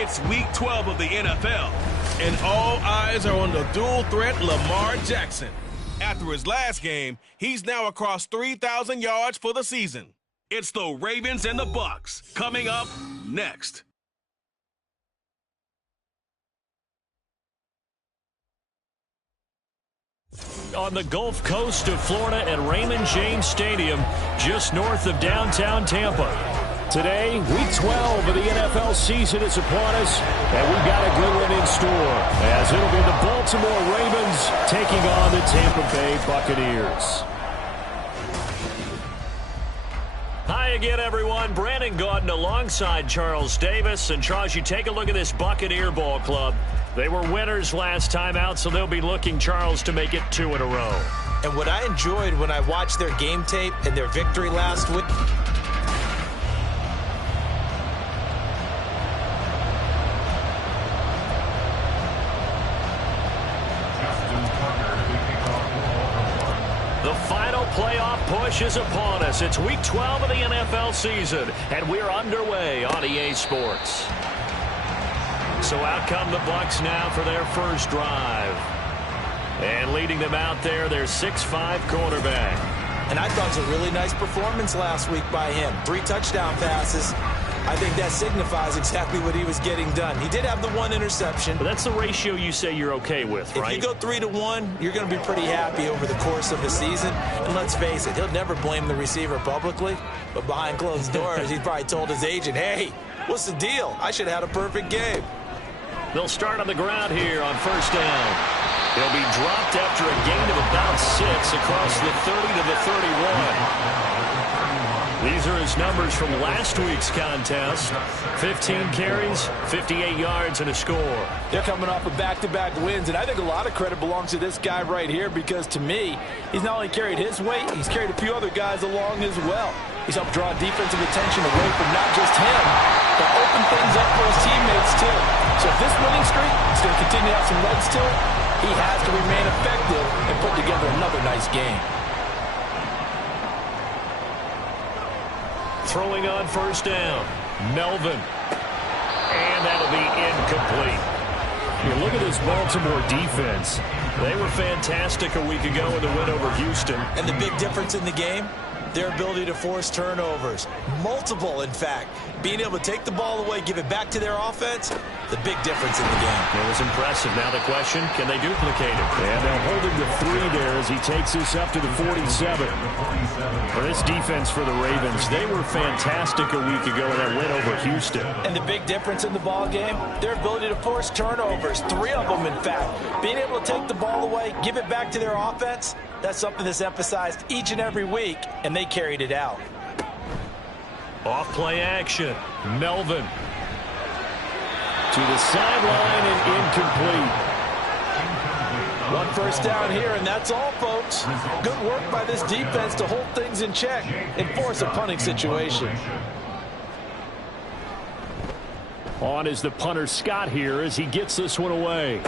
It's Week 12 of the NFL, and all eyes are on the dual threat Lamar Jackson. After his last game, he's now across 3,000 yards for the season. It's the Ravens and the Bucs coming up next. On the Gulf Coast of Florida at Raymond James Stadium, just north of downtown Tampa. Today, Week 12 of the NFL season is upon us, and we've got a good one in store, as it'll be the Baltimore Ravens taking on the Tampa Bay Buccaneers. Hi again, everyone. Brandon Gaudin alongside Charles Davis. And Charles, you take a look at this Buccaneer ball club. They were winners last time out, so they'll be looking, Charles, to make it 2 in a row. And what I enjoyed when I watched their game tape and their victory last week, playoff push is upon us. It's Week 12 of the NFL season, and we're underway on EA Sports. So out come the Bucs now for their first drive. And leading them out there, their 6'5" quarterback. And I thought it was a really nice performance last week by him. 3 touchdown passes. I think that signifies exactly what he was getting done. He did have the 1 interception. But that's the ratio you say you're okay with, right? If you go 3-to-1, you're going to be pretty happy over the course of the season. And let's face it, he'll never blame the receiver publicly. But behind closed doors, he probably told his agent, hey, what's the deal? I should have had a perfect game. They'll start on the ground here on first down. He'll be dropped after a gain of about 6 across the 30 to the 31. These are his numbers from last week's contest. 15 carries, 58 yards, and a score. They're coming off of back-to-back wins, and I think a lot of credit belongs to this guy right here because, to me, he's not only carried his weight, he's carried a few other guys along as well. He's helped draw defensive attention away from not just him, but open things up for his teammates, too. So if this winning streak is going to continue to have some legs to it, he has to remain effective and put together another nice game. Throwing on first down, Melvin. And that'll be incomplete. You look at this Baltimore defense. They were fantastic a week ago in the win over Houston. And the big difference in the game, their ability to force turnovers. Multiple, in fact. Being able to take the ball away, give it back to their offense, the big difference in the game. It was impressive. Now the question, can they duplicate it? And they'll hold him to 3 there as he takes this up to the 47. For this defense for the Ravens, they were fantastic a week ago in that win over Houston. And the big difference in the ball game, their ability to force turnovers. 3 of them, in fact. Being able to take the ball away, give it back to their offense, that's something that's emphasized each and every week, and they carried it out. Off play action. Melvin. To the sideline and incomplete. 1 first down here, and that's all, folks. Good work by this defense to hold things in check and force a punting situation. On is the punter Scott here as he gets this one away.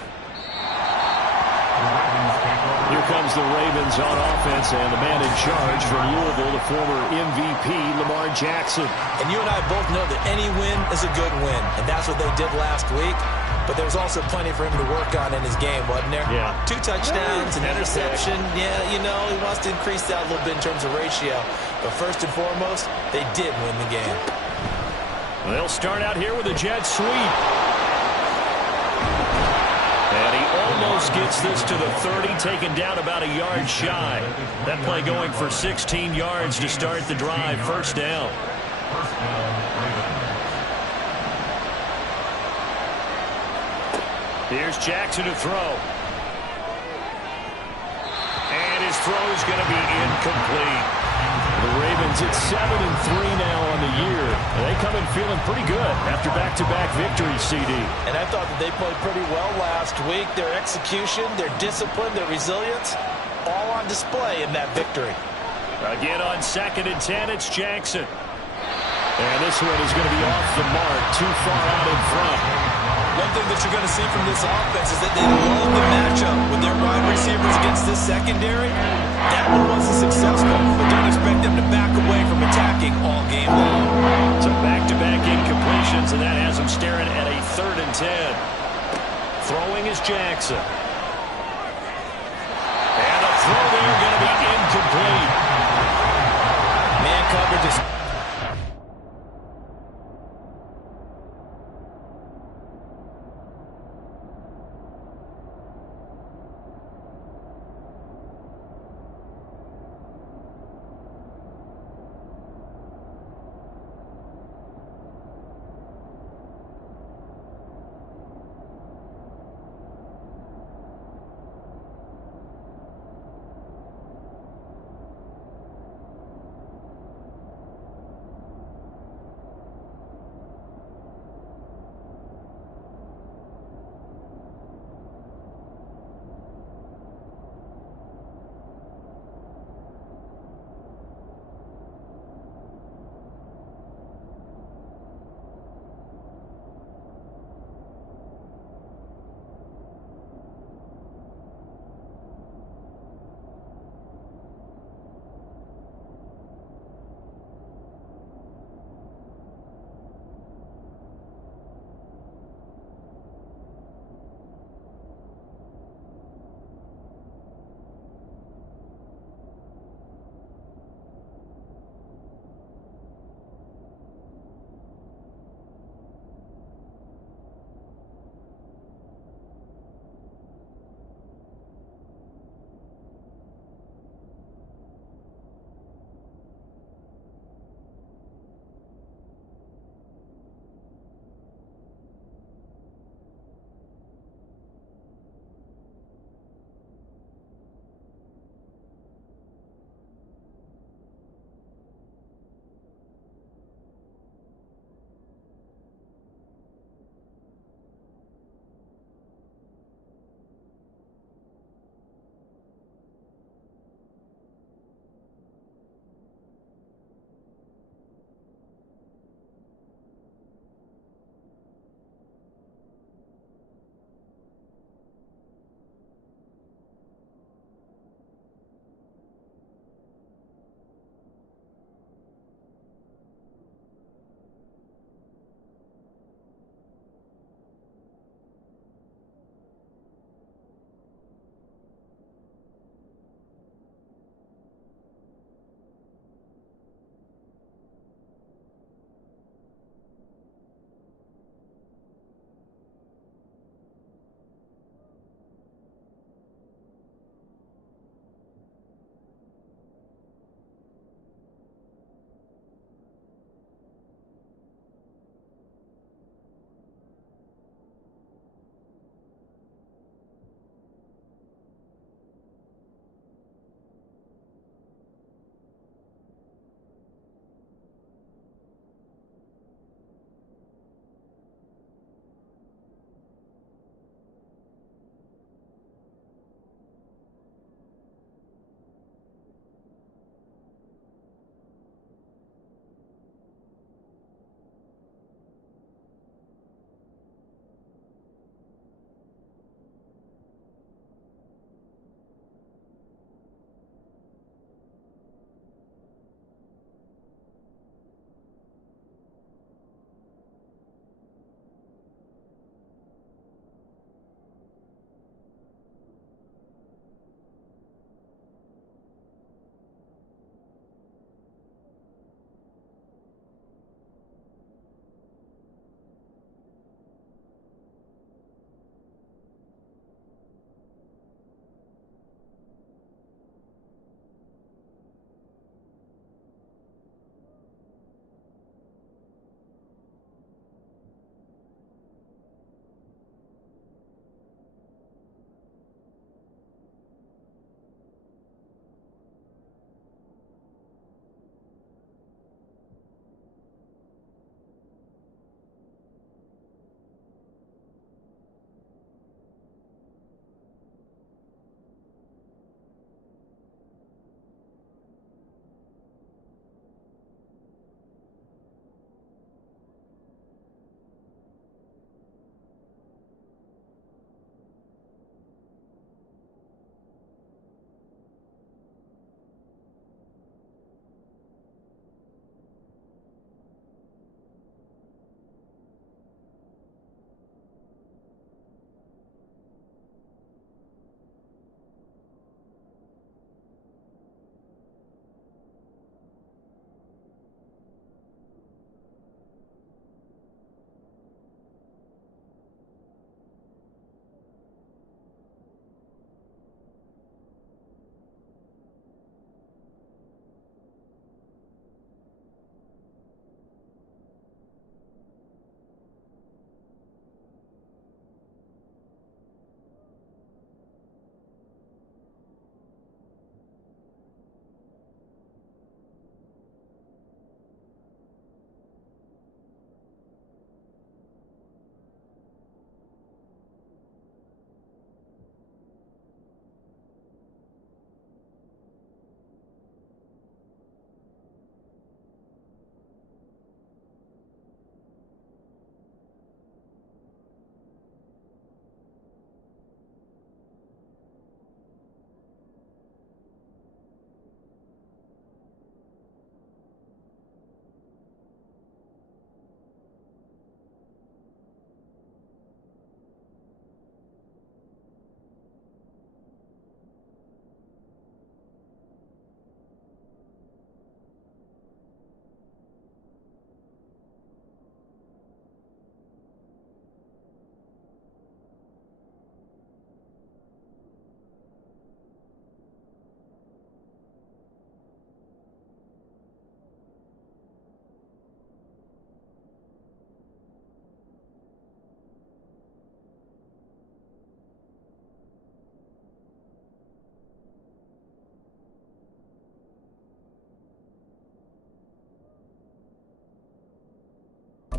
Here comes the Ravens on offense, and the man in charge from Louisville, the former MVP, Lamar Jackson. And you and I both know that any win is a good win, and that's what they did last week. But there's also plenty for him to work on in his game, wasn't there? Yeah. 2 touchdowns, an interception. Yeah, you know, he wants to increase that a little bit in terms of ratio. But first and foremost, they did win the game. They'll start out here with a jet sweep. And he almost gets this to the 30, taken down about a yard shy. That play going for 16 yards to start the drive. First down. Here's Jackson to throw. And his throw is going to be incomplete. The Ravens at 7-3 now on the year. They come in feeling pretty good after back-to-back victories, CD. And I thought that they played pretty well last week. Their execution, their discipline, their resilience, all on display in that victory. Again on 2nd and 10, it's Jackson. And this one is going to be off the mark, too far out in front. One thing that you're going to see from this offense is that they love the matchup with their wide receivers against this secondary. That one wasn't successful, but don't expect them to back away from attacking all game long. So back-to-back incompletions, and that has him staring at a 3rd and 10. Throwing is Jackson. And a throw there going to be incomplete. Man coverage is...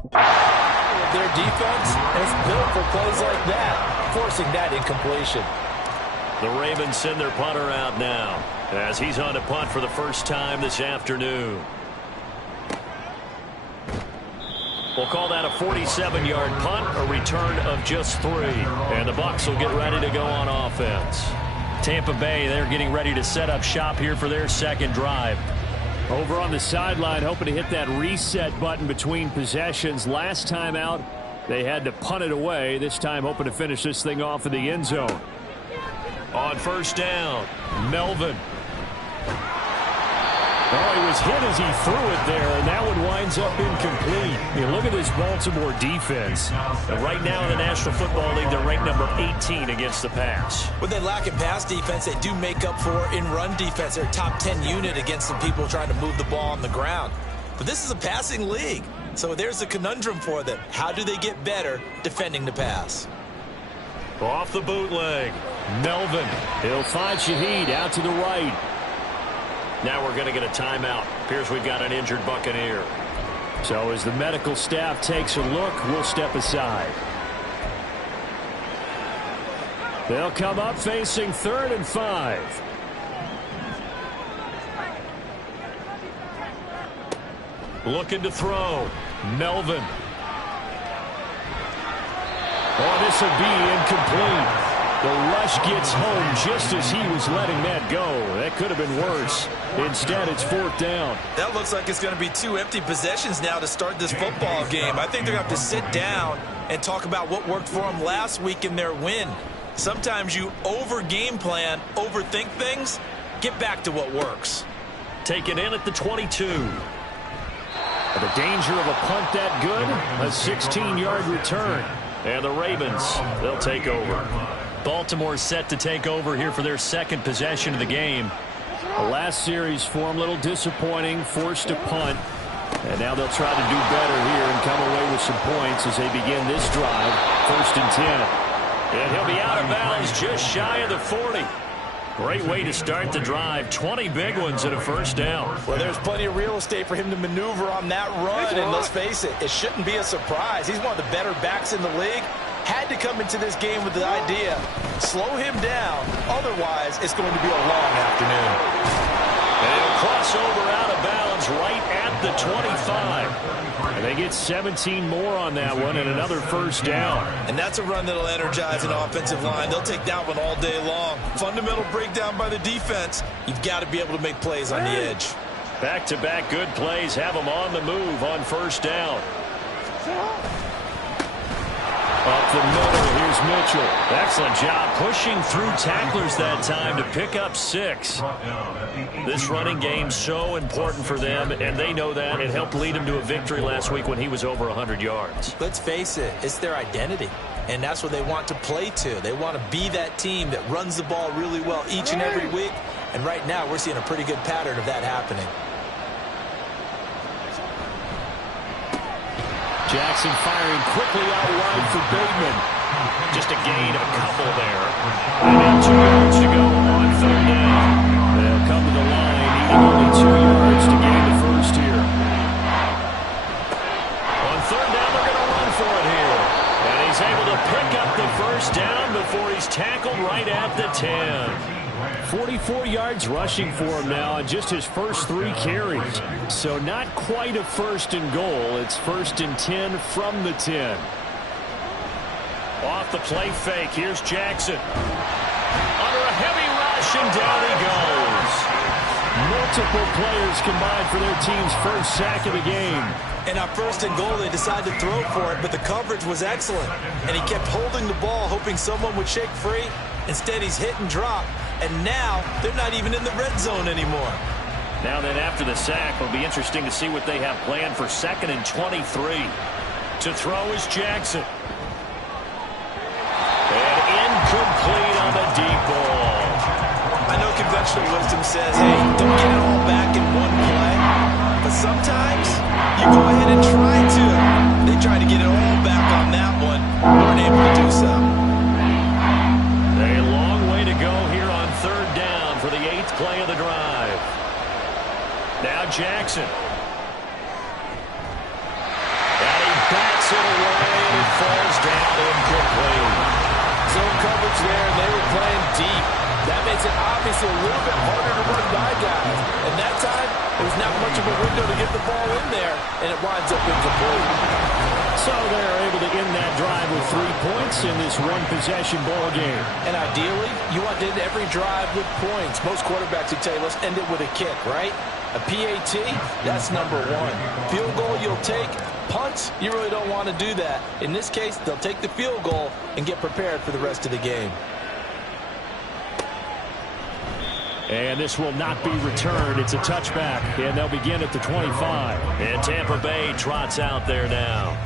Their defense is built for plays like that, forcing that incompletion. The Ravens send their punter out now as he's on to punt for the first time this afternoon. We'll call that a 47-yard punt, a return of just 3. And the Bucs will get ready to go on offense. Tampa Bay, they're getting ready to set up shop here for their second drive. Over on the sideline, hoping to hit that reset button between possessions. Last time out, they had to punt it away. This time, hoping to finish this thing off in the end zone. On first down, Melvin. Oh, he was hit as he threw it there, and that one winds up incomplete. Look at this Baltimore defense. And right now in the National Football League, they're ranked number 18 against the pass. When they lack in pass defense, they do make up for in run defense. They're a top 10 unit against some people trying to move the ball on the ground. But this is a passing league, so there's a conundrum for them. How do they get better defending the pass? Off the bootleg, Melvin. He'll find Shaheed out to the right. Now we're going to get a timeout. Appears we've got an injured Buccaneer. So as the medical staff takes a look, we'll step aside. They'll come up facing 3rd and 5. Looking to throw, Melvin. Oh, this will be incomplete. The rush gets home just as he was letting that go. That could have been worse. Instead, it's 4th down. That looks like it's going to be 2 empty possessions now to start this football game. I think they're going to have to sit down and talk about what worked for them last week in their win. Sometimes you over-game plan, overthink things. Get back to what works. Taken in at the 22. The danger of a punt that good, a 16-yard return. And the Ravens, they'll take over. Baltimore set to take over here for their second possession of the game. The last series for them, a little disappointing, forced to punt. And now they'll try to do better here and come away with some points as they begin this drive, 1st and 10. And he'll be out of bounds just shy of the 40. Great way to start the drive. 20 big ones and a first down. Well, there's plenty of real estate for him to maneuver on that run. And let's face it, it shouldn't be a surprise. He's one of the better backs in the league. Had to come into this game with the idea, slow him down. Otherwise, it's going to be a long afternoon. And he'll cross over out of bounds right at the 25. And they get 17 more on that one and another first down. And that's a run that'll energize an offensive line. They'll take that one all day long. Fundamental breakdown by the defense. You've got to be able to make plays on the edge. Back-to-back good plays have them on the move on first down. Up the middle, here's Mitchell. Excellent job pushing through tacklers that time to pick up 6. This running game's so important for them, and they know that. It helped lead them to a victory last week when he was over 100 yards. Let's face it, it's their identity, and that's what they want to play to. They want to be that team that runs the ball really well each and every week, and right now we're seeing a pretty good pattern of that happening. Jackson firing quickly out wide for Bateman. Just a gain of a couple there. And 2 yards to go on 3rd down. They'll come to the line, needing only 2 yards to gain the first here. On 3rd down, they're going to run for it here. And he's able to pick up the first down before he's tackled right at the 10. 44 yards rushing for him now on just his first 3 carries. So not quite a 1st and goal. It's 1st and 10 from the 10. Off the play fake. Here's Jackson. Under a heavy rush, and down he goes. Multiple players combined for their team's first sack of the game. And on 1st and goal, they decided to throw for it, but the coverage was excellent. And he kept holding the ball, hoping someone would shake free. Instead, he's hit and drop. And now, they're not even in the red zone anymore. Now then, after the sack, it'll be interesting to see what they have planned for 2nd and 23. To throw is Jackson. And incomplete on the deep ball. I know conventional wisdom says, hey, don't get it all back in one play. But sometimes, you go ahead and try to. They tried to get it all back on that one. Weren't able to do so. A long way to go here on 3rd down for the 8th play of the drive. Now Jackson. And he there, and they were playing deep. That makes it obviously a little bit harder to run by guys. And that time, there was not much of a window to get the ball in there, and it winds up incomplete. So they're able to end that drive with 3 points in this one-possession ball game. And ideally, you want to end every drive with points. Most quarterbacks would tell you, let's end it with a kick, right? A PAT, that's number one. Field goal you'll take. Punts, you really don't want to do that. In this case, they'll take the field goal and get prepared for the rest of the game. And this will not be returned. It's a touchback, and they'll begin at the 25. And Tampa Bay trots out there now.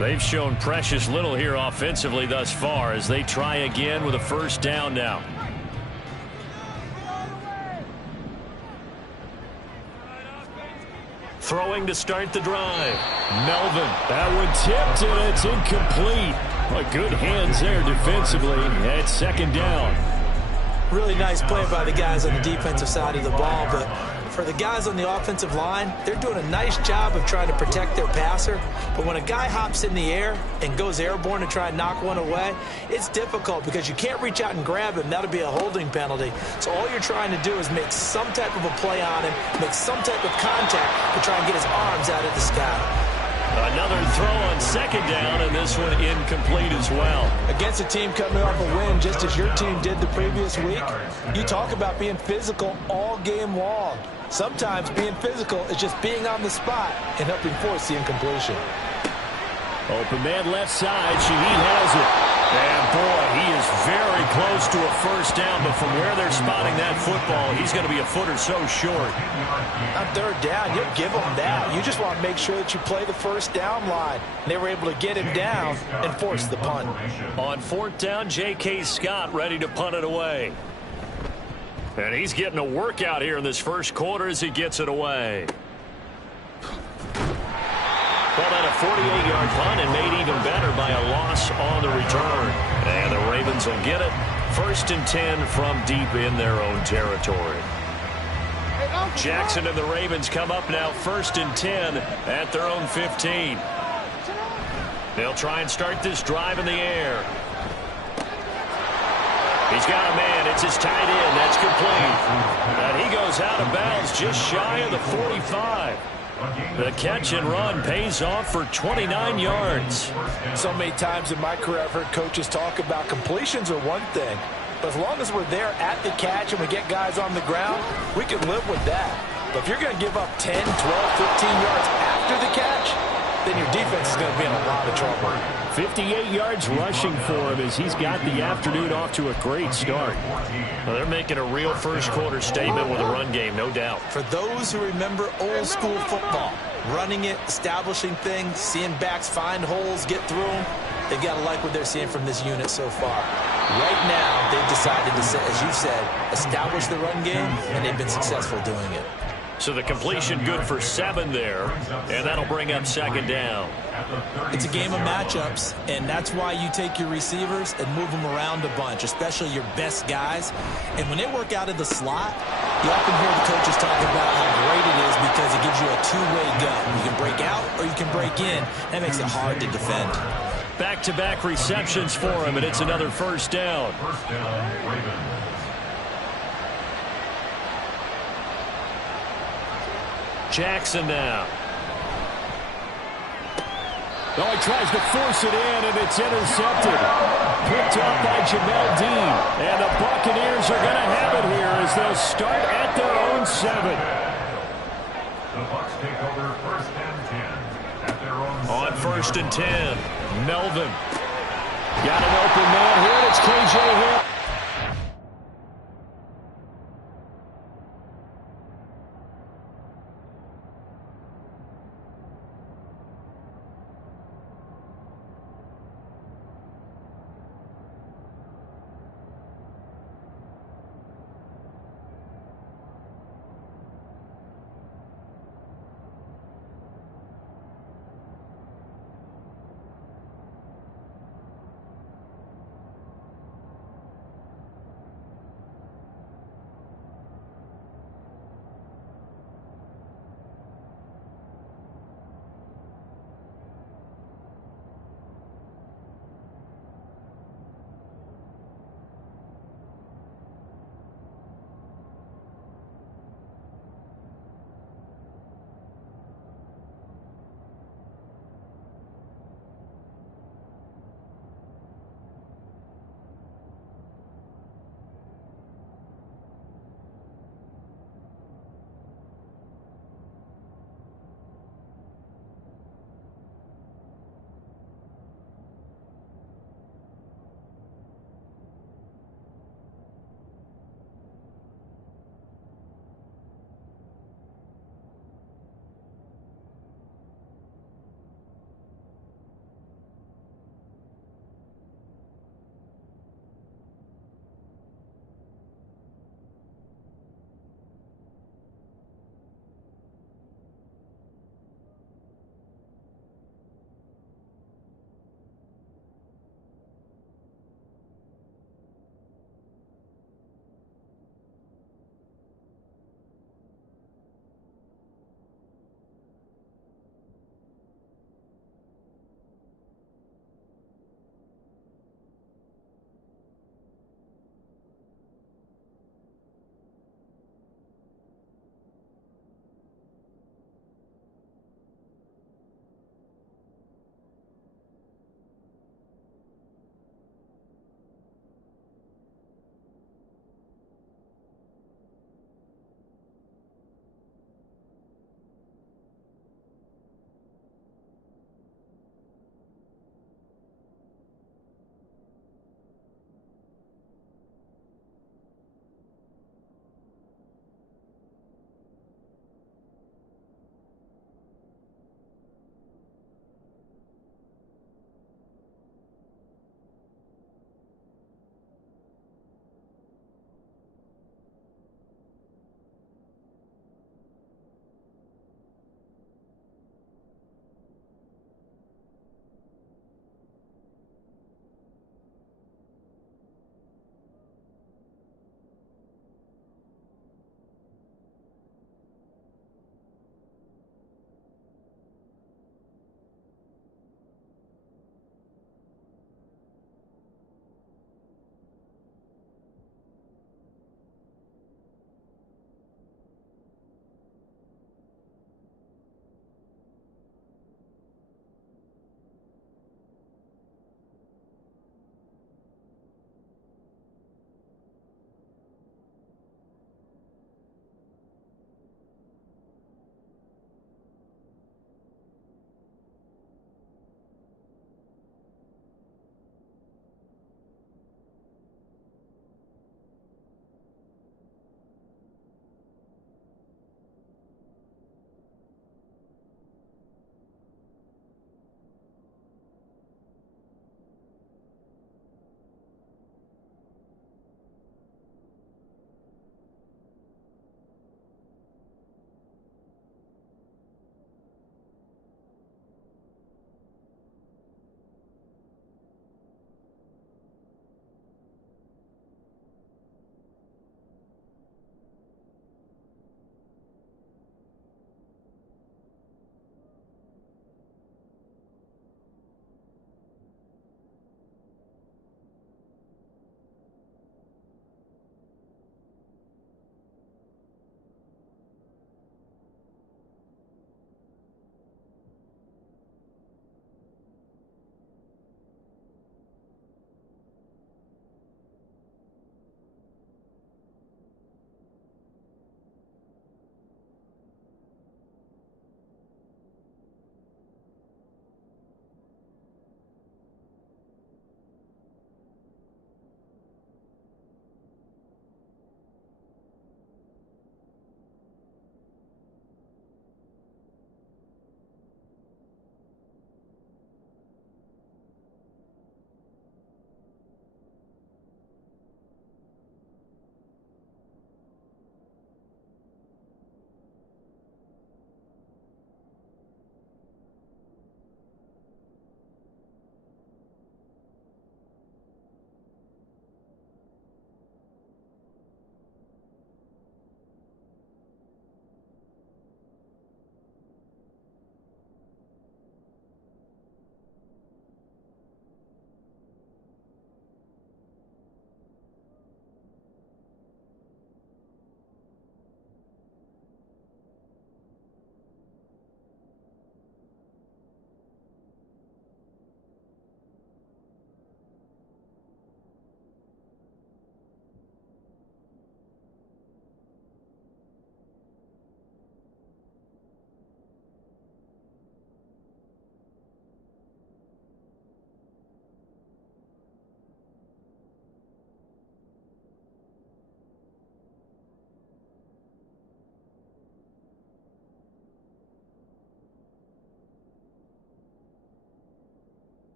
They've shown precious little here offensively thus far as they try again with a first down now. Throwing to start the drive. Melvin. That one tipped, and it's incomplete. Well, good hands there defensively. It's second down. Really nice play by the guys on the defensive side of the ball, but for the guys on the offensive line, they're doing a nice job of trying to protect their passer. But when a guy hops in the air and goes airborne to try and knock one away, it's difficult because you can't reach out and grab him. That'll be a holding penalty. So all you're trying to do is make some type of a play on him, make some type of contact to try and get his arms out of the sky. Another throw on second down, and this one incomplete as well. Against a team coming off a win, just as your team did the previous week, you talk about being physical all game long. Sometimes being physical is just being on the spot and helping force the incompletion. Open man left side. Shaheed has it. And, boy, he is very close to a first down, but from where they're spotting that football, he's going to be a foot or so short. On third down, you'll give him that. You just want to make sure that you play the first down line. They were able to get him down and force the punt. On fourth down, J.K. Scott ready to punt it away. And he's getting a workout here in this first quarter as he gets it away. Called out a 48-yard punt and made even better by a loss on the return. And the Ravens will get it. First and 10 from deep in their own territory. Jackson and the Ravens come up now first and 10 at their own 15. They'll try and start this drive in the air. He's got a man. It's his tight end. That's complete. And he goes out of bounds just shy of the 45. The catch and run pays off for 29 yards. So many times in my career I've heard coaches talk about completions are one thing. But as long as we're there at the catch and we get guys on the ground, we can live with that. But if you're going to give up 10, 12, 15 yards after the catch, then your defense is going to be in a lot of trouble. 58 yards rushing for him as he's got the afternoon off to a great start. Well, they're making a real first-quarter statement with a run game, no doubt. For those who remember old-school football, running it, establishing things, seeing backs find holes, get through them, they've got to like what they're seeing from this unit so far. Right now, they've decided to, as you said, establish the run game, and they've been successful doing it. So the completion good for 7 there, and that'll bring up second down. It's a game of matchups, and that's why you take your receivers and move them around a bunch, especially your best guys. And when they work out of the slot, you often hear the coaches talk about how great it is because it gives you a two-way go. You can break out or you can break in. That makes it hard to defend. Back-to-back receptions for him, and it's another first down. Jackson now. Oh, he tries to force it in, and it's intercepted. Picked up by Jamel Dean. And the Buccaneers are going to have it here as they'll start at their own 7. The Bucs take over first and 10 at their own 7. On first and 10, Melvin. Got an open man here, and it's K.J. Hill.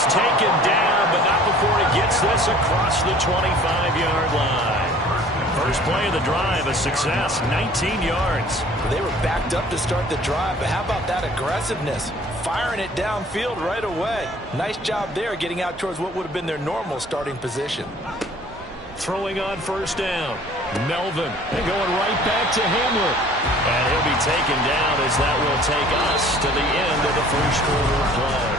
He's taken down, but not before he gets this across the 25-yard line. First play of the drive, a success, 19 yards. They were backed up to start the drive, but how about that aggressiveness? Firing it downfield right away. Nice job there getting out towards what would have been their normal starting position. Throwing on first down. Melvin. And going right back to Hamler. And he'll be taken down as that will take us to the end of the first quarter of play.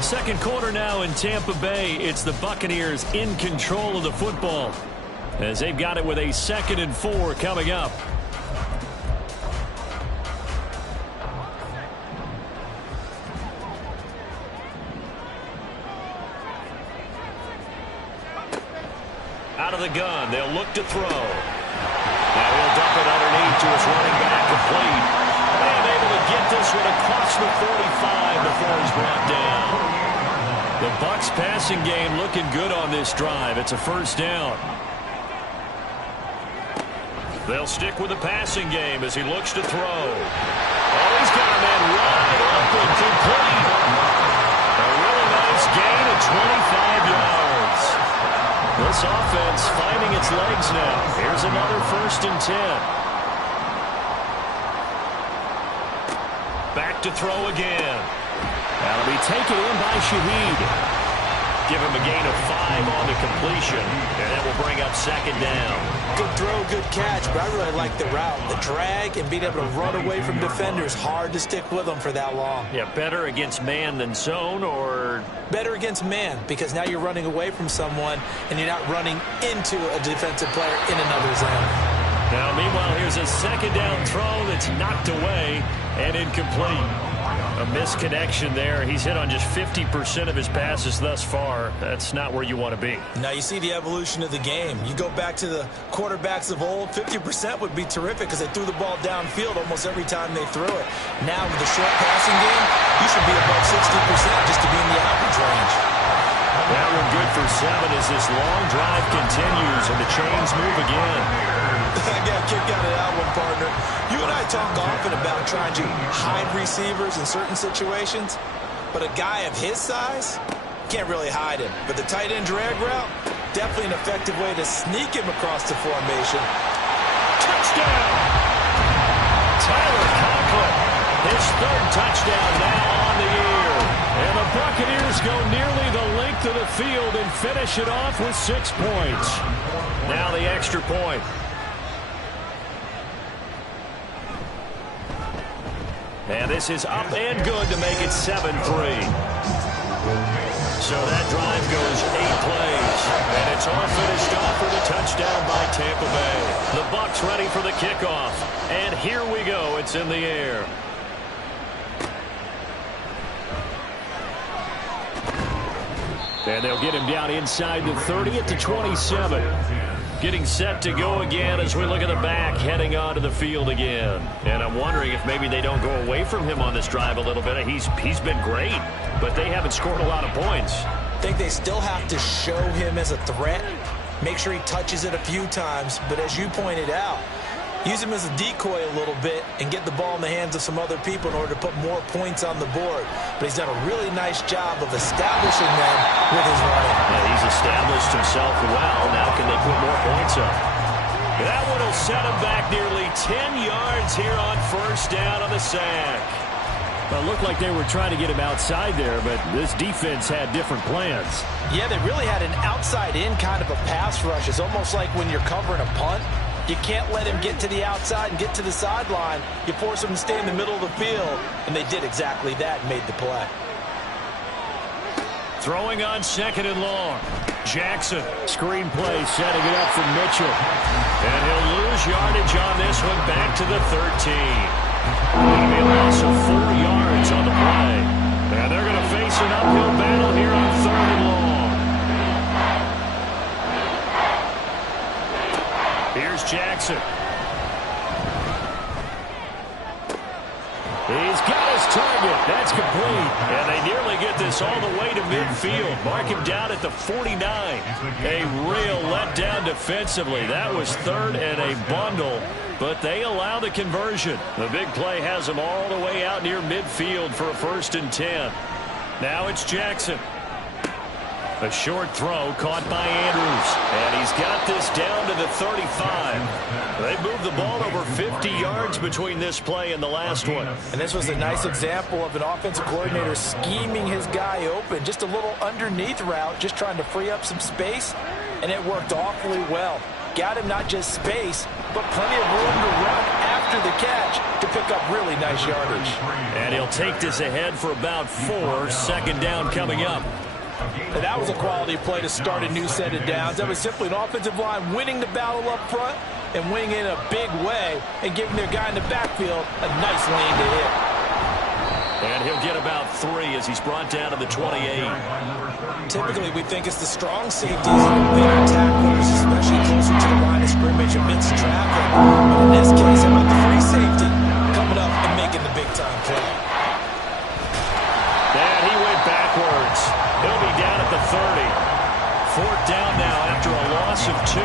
Second quarter now in Tampa Bay. It's the Buccaneers in control of the football, as they've got it with a 2nd and 4 coming up. Out of the gun, they'll look to throw. Now he'll dump it underneath to his running back, complete. And able to get this one across the 45 before he's brought down. The Bucs passing game looking good on this drive. It's a first down. They'll stick with the passing game as he looks to throw. Oh, he's got a man wide open, complete. A really nice gain of 25 yards. This offense finding its legs now. Here's another 1st and 10. Back to throw again. That'll be taken in by Shaheed. Give him a gain of 5 on the completion, and that will bring up 2nd down. Good throw, good catch, but I really like the route. The drag and being able to run away from defenders, hard to stick with them for that long. Yeah, better against man than zone, or? Better against man, because now you're running away from someone and you're not running into a defensive player in another zone. Now, meanwhile, here's a 2nd down throw that's knocked away and incomplete. A misconnection there. He's hit on just 50% of his passes thus far. That's not where you want to be. Now you see the evolution of the game. You go back to the quarterbacks of old, 50% would be terrific because they threw the ball downfield almost every time they threw it. Now with the short passing game, you should be above 60% just to be in the average range. That one good for 7 as this long drive continues and the chains move again. I got a kick out of that one, partner. You and I talk often about trying to hide receivers in certain situations, but a guy of his size can't really hide him. But the tight end drag route, definitely an effective way to sneak him across the formation. Touchdown! Tyler Conklin, his 3rd touchdown now on the year. And the Buccaneers go nearly the length of the field and finish it off with 6 points. Now the extra point. And this is up and good to make it 7-3. So that drive goes 8 plays. And it's all finished off with a touchdown by Tampa Bay. The Bucs ready for the kickoff. And here we go. It's in the air. And they'll get him down inside the 30 at the 27. Getting set to go again as we look at the back, heading onto the field again. And I'm wondering if maybe they don't go away from him on this drive a little bit. He's been great, but they haven't scored a lot of points. I think they still have to show him as a threat. Make sure he touches it a few times. But as you pointed out, use him as a decoy a little bit and get the ball in the hands of some other people in order to put more points on the board. But he's done a really nice job of establishing them with his running. Yeah, he's established himself well. Now can they put more points up? That one will set him back nearly 10 yards here on first down on the sack. Well, it looked like they were trying to get him outside there, but this defense had different plans. Yeah, they really had an outside-in kind of a pass rush. It's almost like when you're covering a punt. You can't let him get to the outside and get to the sideline. You force him to stay in the middle of the field, and they did exactly that and made the play. Throwing on 2nd and long. Jackson. Screen play, setting it up for Mitchell. And he'll lose yardage on this one back to the 13. Maybe a loss of 4 yards on the play. And they're going to face an uphill battle here on 3rd and long. Here's Jackson. He's got his target. That's complete. And they nearly get this all the way to midfield. Mark him down at the 49. A real letdown defensively. That was 3rd and a bundle, but they allow the conversion. The big play has them all the way out near midfield for a 1st and 10. Now it's Jackson. A short throw caught by Andrews. And he's got this down to the 35. They moved the ball over 50 yards between this play and the last one. And this was a nice example of an offensive coordinator scheming his guy open. Just a little underneath route, just trying to free up some space. And it worked awfully well. Got him not just space, but plenty of room to run after the catch to pick up really nice yardage. And he'll take this ahead for about 4. Second down coming up. And that was a quality play to start a new set of downs. That was simply an offensive line winning the battle up front and winning in a big way and giving their guy in the backfield a nice lane to hit. And he'll get about 3 as he's brought down to the 28. Typically, we think it's the strong safeties and the bigger tacklers, especially closer to the line of scrimmage amidst traffic. But in this case, how about the free safety coming up and making the big-time play? And he went backwards. He'll be down at the 30. 4th down now after a loss of 2.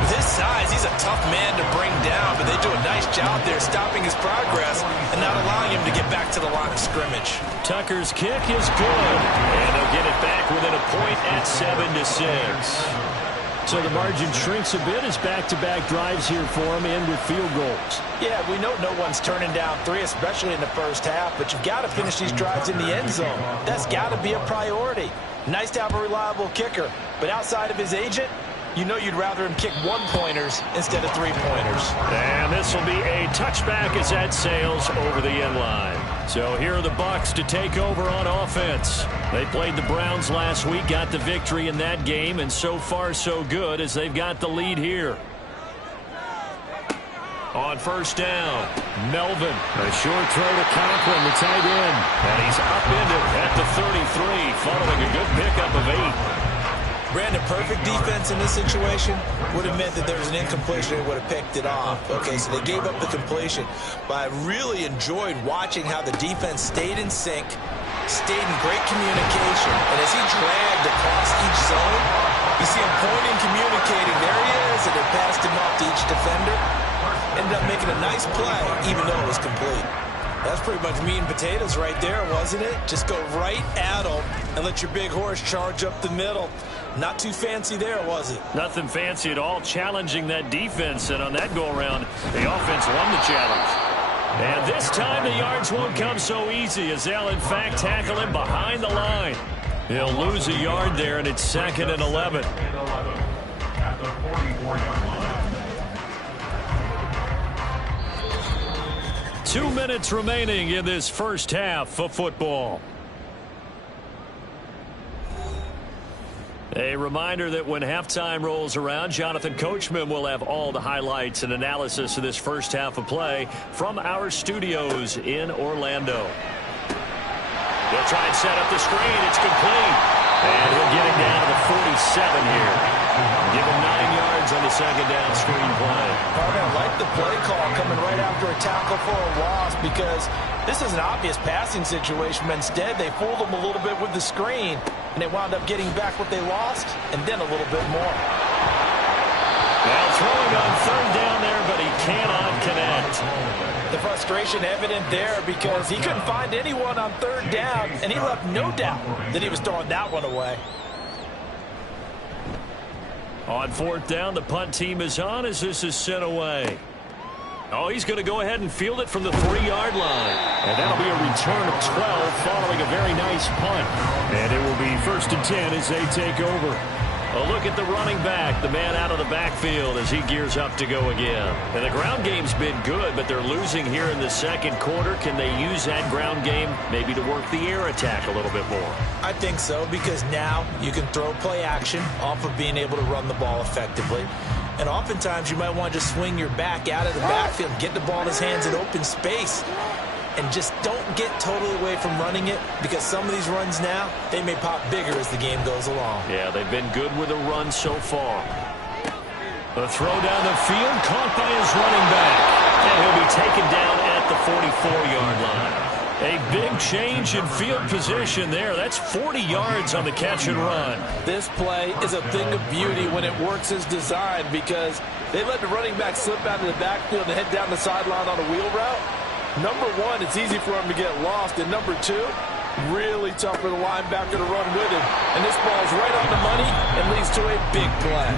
With his size, he's a tough man to bring down, but they do a nice job there stopping his progress and not allowing him to get back to the line of scrimmage. Tucker's kick is good, and they'll get it back within a point at 7-6. So the margin shrinks a bit as back-to-back drives here for him and with field goals. Yeah, we know no one's turning down 3, especially in the first half, but you've got to finish these drives in the end zone. That's got to be a priority. Nice to have a reliable kicker, but outside of his agent, you know you'd rather him kick 1-pointers instead of 3-pointers. And this will be a touchback as that sails over the end line. So here are the Bucs to take over on offense. They played the Browns last week, got the victory in that game, and so far so good as they've got the lead here. On first down, Melvin. A short throw to Conklin, the tight end. And he's upended at the 33, following a good pickup of 8. Brandon, perfect defense in this situation would have meant that there was an incompletion. They would have picked it off. Okay, so they gave up the completion. But I really enjoyed watching how the defense stayed in sync, stayed in great communication. And as he dragged across each zone, you see him pointing, communicating. There he is, and they passed him off to each defender. Ended up making a nice play, even though it was complete. That's pretty much meat and potatoes right there, wasn't it? Just go right at them and let your big horse charge up the middle. Not too fancy there, was it? Nothing fancy at all, challenging that defense, and on that go-around, the offense won the challenge. And this time the yards won't come so easy as they'll, in fact, tackle him behind the line. He'll lose a yard there, and it's 2nd and 11. At the 44-yard line. 2 minutes remaining in this first half of football. A reminder that when halftime rolls around, Jonathan Coachman will have all the highlights and analysis of this first half of play from our studios in Orlando. They'll try and set up the screen. It's complete. And he'll get it down to the 47 here. Give him 9 yards on the second down screen play. I like the play call coming right after a tackle for a loss because this is an obvious passing situation, but instead they fooled him a little bit with the screen, and they wound up getting back what they lost and then a little bit more. Now throwing on 3rd down there, but he cannot connect. The frustration evident there because he couldn't find anyone on 3rd down, and he left no doubt that he was throwing that one away. On 4th down, the punt team is on as this is sent away. Oh, he's going to go ahead and field it from the 3-yard line. And that'll be a return of 12 following a very nice punt. And it will be 1st and 10 as they take over. A look at the running back, the man out of the backfield as he gears up to go again. And the ground game's been good, but they're losing here in the second quarter. Can they use that ground game maybe to work the air attack a little bit more? I think so, because now you can throw play action off of being able to run the ball effectively. And oftentimes you might want to just swing your back out of the backfield, get the ball in his hands in open space. And just don't get totally away from running it, because some of these runs now, they may pop bigger as the game goes along. Yeah, they've been good with a run so far. The throw down the field, caught by his running back. And he'll be taken down at the 44-yard line. A big change in field position there. That's 40 yards on the catch and run. This play is a thing of beauty when it works as designed, because they let the running back slip out of the backfield and head down the sideline on a wheel route. Number one, it's easy for him to get lost. And number two, Really tough for the linebacker to run with him. And this ball's right on the money and leads to a big play.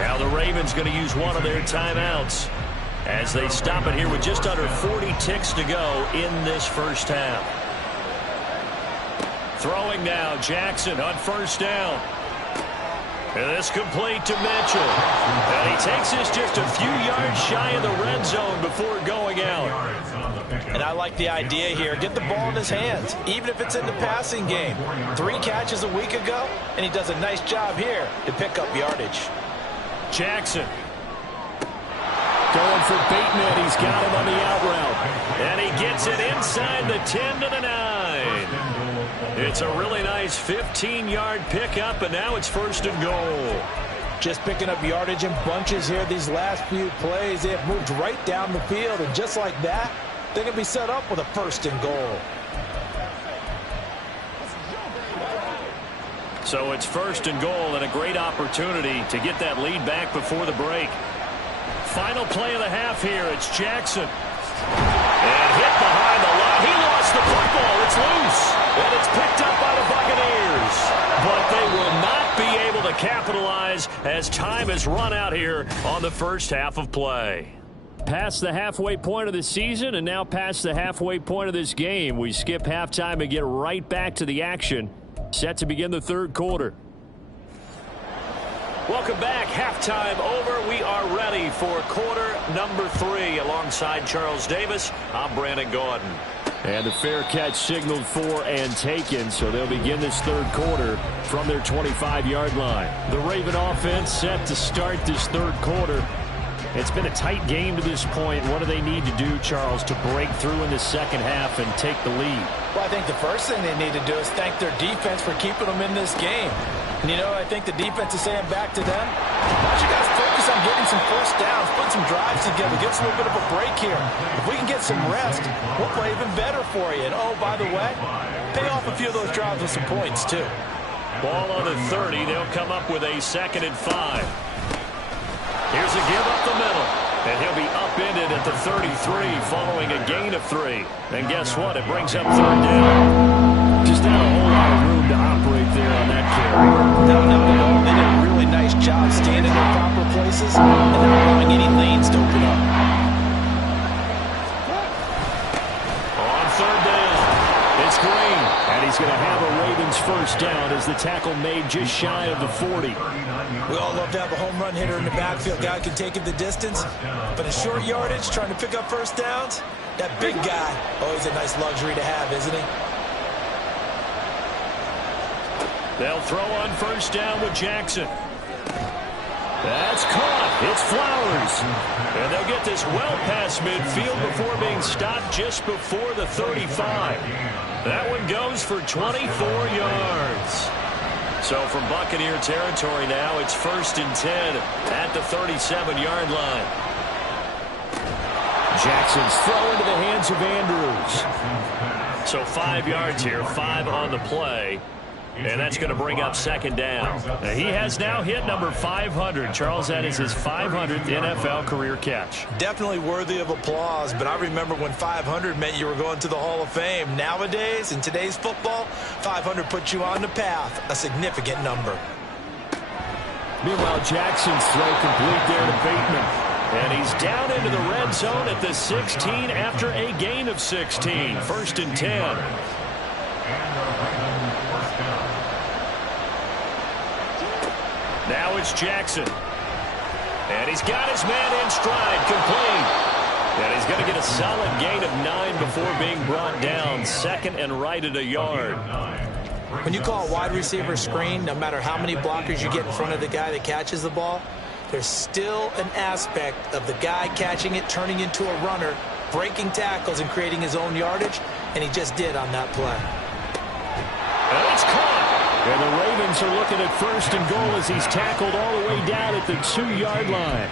Now the Ravens going to use one of their timeouts as they stop it here with just under 40 ticks to go in this first half. Throwing now, Jackson on first down. And this complete to Mitchell. And he takes this just a few yards shy of the red zone before going out. And I like the idea here. Get the ball in his hands, even if it's in the passing game. 3 catches a week ago, and he does a nice job here to pick up yardage. Jackson. Going for Bateman. He's got him on the out route. And he gets it inside the 10 to the 9. It's a really nice 15-yard pickup, and now it's first and goal. Just picking up yardage in bunches here these last few plays. They have moved right down the field, and just like that, they're going to be set up with a first and goal. So it's first and goal and a great opportunity to get that lead back before the break. Final play of the half here. It's Jackson. And hit behind the line. He lost the football. It's loose. And it's picked up by the Buccaneers. But they will not be able to capitalize as time has run out here on the first half of play. Past the halfway point of the season and now past the halfway point of this game. We skip halftime and get right back to the action. Set to begin the third quarter. Welcome back. Halftime over. We are ready for quarter number 3. Alongside Charles Davis, I'm Brandon Gordon. And the fair catch signaled for and taken, so they'll begin this third quarter from their 25-yard line. The Raven offense set to start this third quarter. It's been a tight game to this point. What do they need to do, Charles, to break through in the second half and take the lead? Well, I think the first thing they need to do is thank their defense for keeping them in this game. And you know, I think the defense is saying back to them, why don't you guys focus on getting some first downs, put some drives together, give us a little bit of a break here. If we can get some rest, we'll play even better for you. And oh, by the way, pay off a few of those drives with some points, too. Ball on the 30. They'll come up with a 2nd and 5. Here's a give up the middle. And he'll be upended at the 33 following a gain of 3. And guess what? It brings up 3rd down. Just not a whole lot of room to operate there on that carry. No, not at all. They did a really nice job staying in their proper places and not allowing any lanes to open up. On 3rd down, it's Green. And he's going to have a Ravens first down as the tackle made just shy of the 40. We all love to have a home run hitter in the backfield. Guy can take it the distance. But in short yardage, trying to pick up first downs, that big guy, always a nice luxury to have, isn't he? they'll throw on first down with Jackson. That's caught. It's Flowers. And they'll get this well past midfield before being stopped just before the 35. That one goes for 24 yards. So from Buccaneer territory now, it's 1st and 10 at the 37-yard line. Jackson's throw into the hands of Andrews. So 5 yards here, 5 on the play. And that's going to bring up 2nd down. Now, he has now hit number 500. Charles, that is his 500th NFL career catch. Definitely worthy of applause, but I remember when 500 meant you were going to the Hall of Fame. Nowadays, in today's football, 500 puts you on the path, a significant number. Meanwhile, Jackson's throw complete there to Bateman. And he's down into the red zone at the 16 after a gain of 16. 1st and 10. Now it's Jackson. And he's got his man in stride, complete. And he's going to get a solid gain of 9 before being brought down. 2nd and right at a yard. When you call a wide receiver screen, no matter how many blockers you get in front of the guy that catches the ball, there's still an aspect of the guy catching it, turning into a runner, breaking tackles and creating his own yardage, and he just did on that play. And it's caught. And the Ravens are looking at 1st and goal as he's tackled all the way down at the 2-yard line.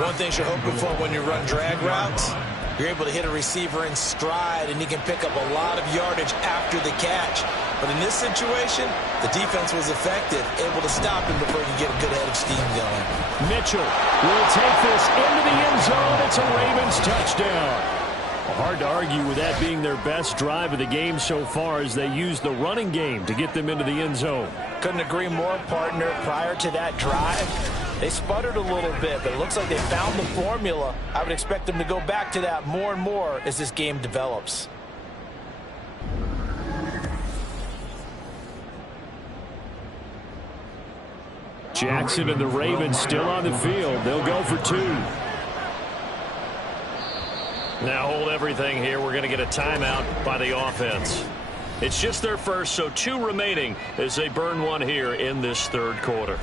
One thing you're hoping for when you run drag routes, you're able to hit a receiver in stride, and he can pick up a lot of yardage after the catch. But in this situation, the defense was effective, able to stop him before he could get a good head of steam going. Mitchell will take this into the end zone. It's a Ravens touchdown. Hard to argue with that being their best drive of the game so far as they use the running game to get them into the end zone. Couldn't agree more, partner. Prior to that drive, they sputtered a little bit, but it looks like they found the formula. I would expect them to go back to that more and more as this game develops. Jackson and the Ravens still on the field. They'll go for 2. Now hold everything here. We're going to get a timeout by the offense. It's just their first, so 2 remaining as they burn one here in this third quarter.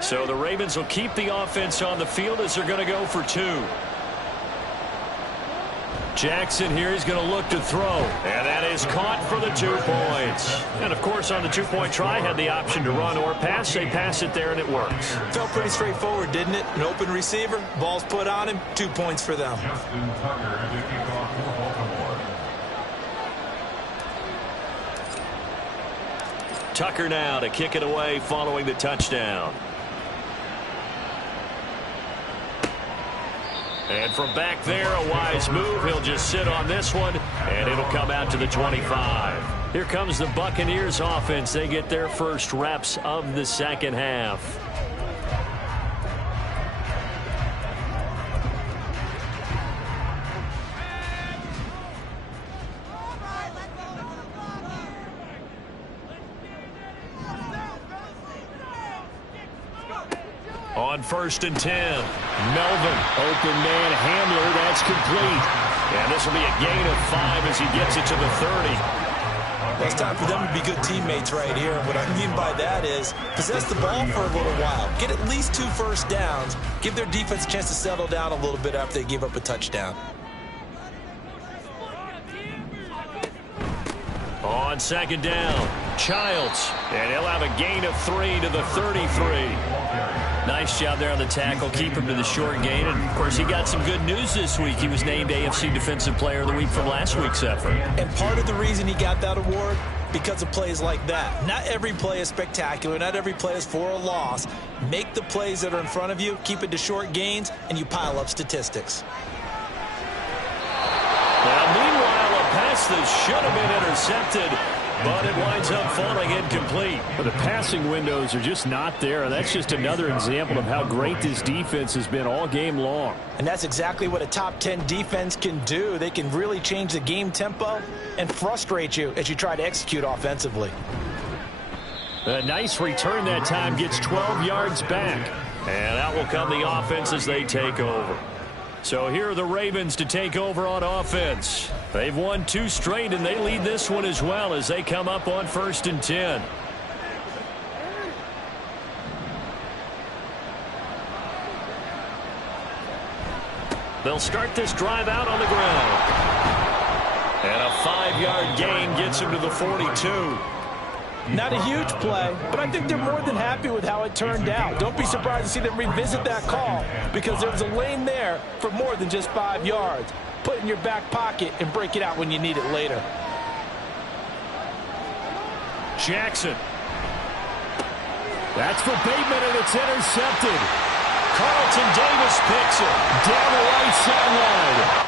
So the Ravens will keep the offense on the field as they're going to go for 2. Jackson here is going to look to throw. And that is caught for the 2 points. And, of course, on the 2-point try, had the option to run or pass. They pass it there, and it works. Felt pretty straightforward, didn't it? An open receiver, ball's put on him, 2 points for them. Justin Tucker to kick off for Baltimore. Tucker now to kick it away following the touchdown. And from back there, a wise move. He'll just sit on this one, and it'll come out to the 25. Here comes the Buccaneers offense. They get their first reps of the second half. On 1st and 10, Melvin, open man Hamler, that's complete. And this will be a gain of 5 as he gets it to the 30. Well, it's time for them to be good teammates right here. What I mean by that is possess the ball for a little while. Get at least 2 first downs. Give their defense a chance to settle down a little bit after they give up a touchdown. On 2nd down, Childs. And he'll have a gain of 3 to the 33. Nice job there on the tackle. Keep him to the short gain. And, of course, he got some good news this week. He was named AFC Defensive Player of the Week from last week's effort. And part of the reason he got that award, because of plays like that. Not every play is spectacular. Not every play is for a loss. Make the plays that are in front of you, keep it to short gains, and you pile up statistics. Now, meanwhile, a pass that should have been intercepted, but it winds up falling incomplete. But the passing windows are just not there. That's just another example of how great this defense has been all game long. And that's exactly what a top 10 defense can do. They can really change the game tempo and frustrate you as you try to execute offensively. A nice return that time, gets 12 yards back. And out will come the offense as they take over. So here are the Ravens to take over on offense. They've won 2 straight, and they lead this one as well as they come up on 1st and 10. They'll start this drive out on the ground. And a 5-yard gain gets him to the 42. Not a huge play, but I think they're more than happy with how it turned out. Don't be surprised to see them revisit that call because there was a lane there for more than just 5 yards. Put it in your back pocket and break it out when you need it later. Jackson. That's for Bateman, and it's intercepted. Carlton Davis picks it Down the right sideline.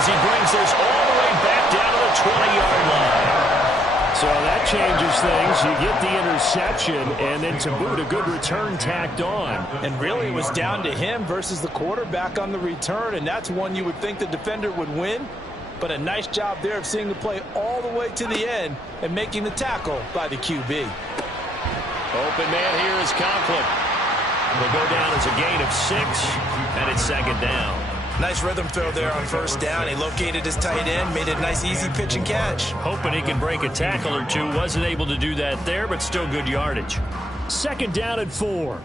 as he brings this all the way back down to the 20-yard line. So that changes things. You get the interception, and then to boot, a good return tacked on. And really, it was down to him versus the quarterback on the return, and that's one you would think the defender would win. But a nice job there of seeing the play all the way to the end and making the tackle by the QB. Open man here is Conklin. Will go down as a gain of 6, and it's second down. Nice rhythm throw there on first down. He located his tight end, made it a nice, easy pitch and catch. Hoping he can break a tackle or two. Wasn't able to do that there, but still good yardage. Second down and 4.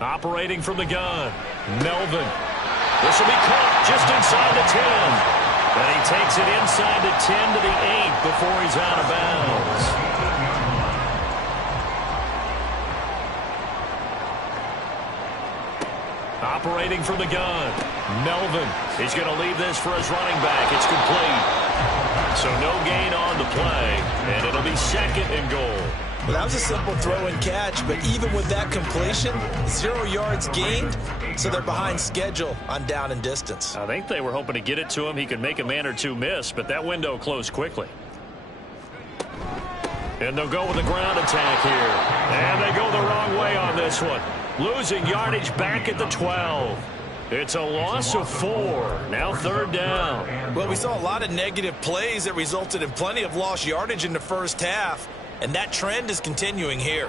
Operating from the gun, Melvin. This will be caught just inside the 10. And he takes it inside the 10 to the 8 before he's out of bounds. Operating from the gun, Melvin. He's going to leave this for his running back. It's complete. So no gain on the play, and it'll be second and goal. Well, that was a simple throw and catch, but even with that completion, 0 yards gained, so they're behind schedule on down and distance. I think they were hoping to get it to him. He could make a man or two miss, but that window closed quickly. And they'll go with the ground attack here. And they go the wrong way on this one. Losing yardage back at the 12. It's a loss of 4. Now third down. Well, we saw a lot of negative plays that resulted in plenty of lost yardage in the first half, and that trend is continuing here.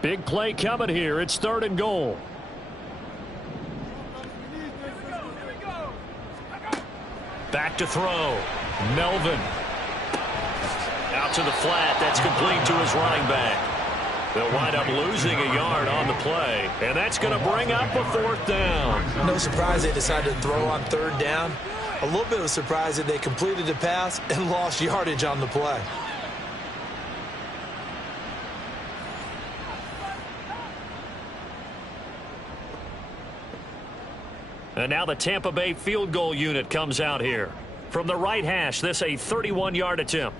Big play coming here. It's third and goal. Back to throw. Melvin. Out to the flat. That's complete to his running back. They'll wind up losing a yard on the play, and that's going to bring up a fourth down. No surprise they decided to throw on third down. A little bit of a surprise that they completed the pass and lost yardage on the play. And now the Tampa Bay field goal unit comes out here. From the right hash, this a 31-yard attempt.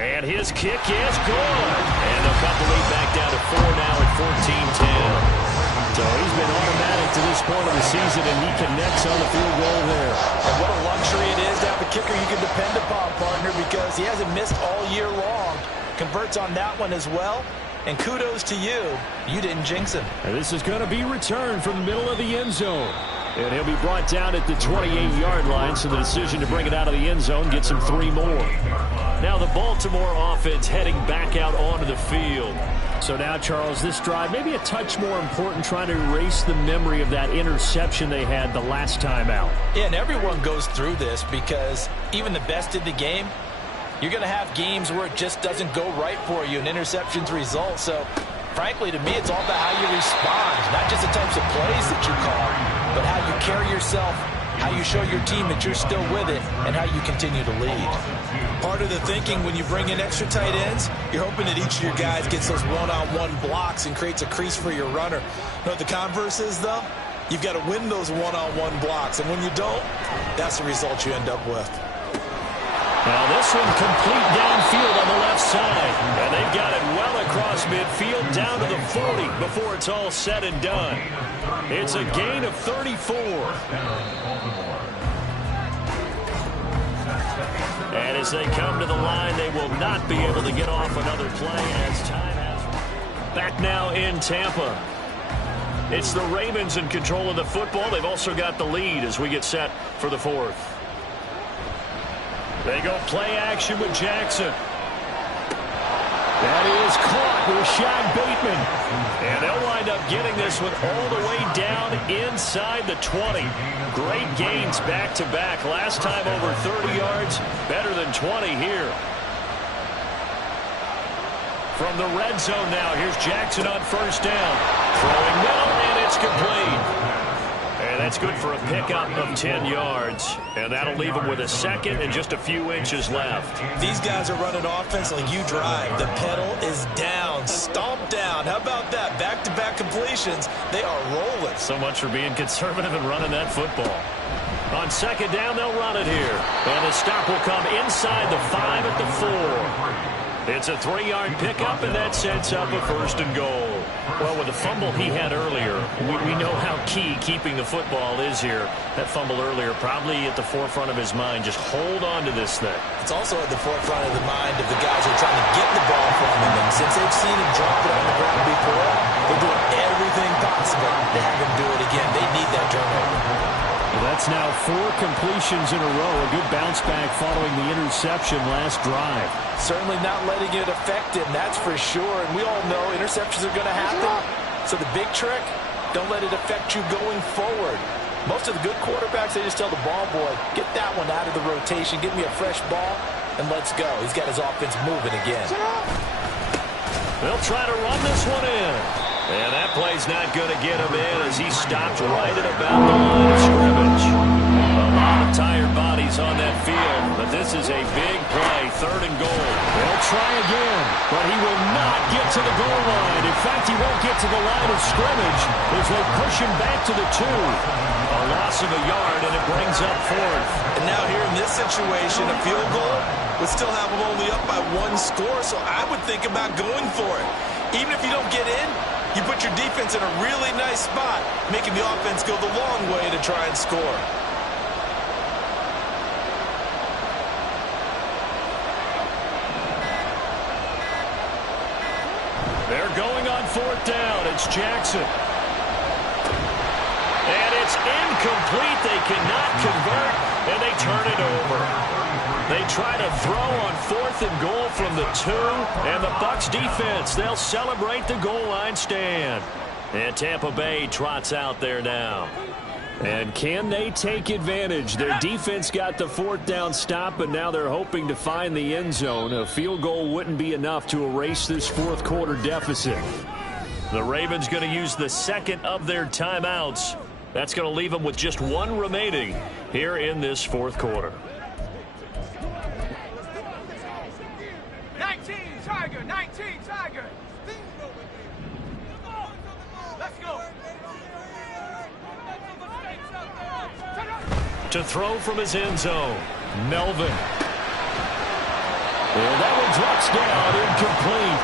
And his kick is good. And they'll cut the lead back down to 4 now at 14-10. So he's been automatic to this point of the season, and he connects on the field goal there. And what a luxury it is to have a kicker you can depend upon, partner, because he hasn't missed all year long. Converts on that one as well. And kudos to you. You didn't jinx him. And this is going to be returned from the middle of the end zone. And he'll be brought down at the 28-yard line, so the decision to bring it out of the end zone gets him 3 more. Now the Baltimore offense heading back out onto the field. So now, Charles, this drive maybe a touch more important, trying to erase the memory of that interception they had the last time out. Yeah, and everyone goes through this because even the best in the game, you're going to have games where it just doesn't go right for you and interceptions result. So, frankly, to me, it's all about how you respond, not just the types of plays that you call, but how you carry yourself, how you show your team that you're still with it, and how you continue to lead. Part of the thinking when you bring in extra tight ends, you're hoping that each of your guys gets those one-on-one blocks and creates a crease for your runner. You know what the converse is, though? You've got to win those one-on-one blocks, and when you don't, that's the result you end up with. Now this one complete downfield on the left side. And they've got it well across midfield down to the 40 before it's all said and done. It's a gain of 34. And as they come to the line, they will not be able to get off another play as time has. Back now in Tampa. It's the Ravens in control of the football. They've also got the lead as we get set for the fourth. They go play action with Jackson. That is caught with Shaq Bateman. And they'll wind up getting this one all the way down inside the 20. Great gains back-to-back. Last time over 30 yards, better than 20 here. From the red zone now, here's Jackson on first down. Throwing middle, and it's complete. And that's good for a pickup of 10 yards. And that'll leave him with a second and just a few inches left. These guys are running offense like you drive. The pedal is down, stomped down. How about that? Back-to-back completions. They are rolling. So much for being conservative and running that football. On second down, they'll run it here. And the stop will come inside the 5 at the 4. It's a 3-yard pickup, and that sets up a 1st and goal. Well, with the fumble he had earlier, we know how key keeping the football is here. That fumble earlier probably at the forefront of his mind. Just hold on to this thing. It's also at the forefront of the mind of the guys who are trying to get the ball from him. And since they've seen him drop it on the ground before, they're doing everything possible to have him do it again. They need that turnover. Well, that's now 4 completions in a row. A good bounce back following the interception last drive. Certainly not letting it affect him, that's for sure. And we all know interceptions are going to happen. So the big trick, don't let it affect you going forward. Most of the good quarterbacks, they just tell the ball boy, get that one out of the rotation, give me a fresh ball, and let's go. He's got his offense moving again. They'll try to run this one in. And that play's not going to get him in as he stopped right at about the line of scrimmage. A lot of tired bodies on that field, but this is a big play, 3rd and goal. They'll try again, but he will not get to the goal line. In fact, he won't get to the line of scrimmage as they push him back to the 2. A loss of a yard, and it brings up 4th. And now here in this situation, a field goal would still have them only up by 1 score, so I would think about going for it. Even if you don't get in, you put your defense in a really nice spot, making the offense go the long way to try and score. They're going on 4th down. It's Jackson. And it's incomplete. They cannot convert, and they turn it over. They try to throw on 4th and goal from the 2, and the Bucs defense, they'll celebrate the goal line stand. And Tampa Bay trots out there now. And can they take advantage? Their defense got the 4th down stop, but now they're hoping to find the end zone. A field goal wouldn't be enough to erase this 4th quarter deficit. The Ravens going to use the 2nd of their timeouts. That's going to leave them with just 1 remaining here in this 4th quarter. 19 Tiger. Let's go. To throw from his end zone, Melvin. And that one drops down, incomplete.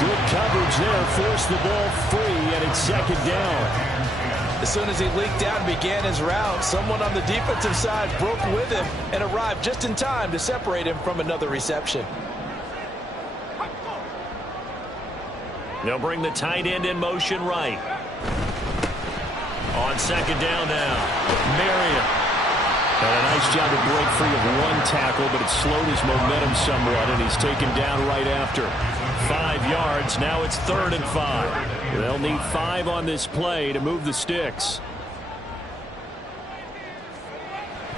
Good coverage there, forced the ball free, and it's 2nd down. As soon as he leaked out and began his route, someone on the defensive side broke with him and arrived just in time to separate him from another reception. They'll bring the tight end in motion right. On 2nd down now, Marion. And a nice job to break free of 1 tackle, but it slowed his momentum somewhat, and he's taken down right after. 5 yards, now it's 3rd and 5. They'll need 5 on this play to move the sticks.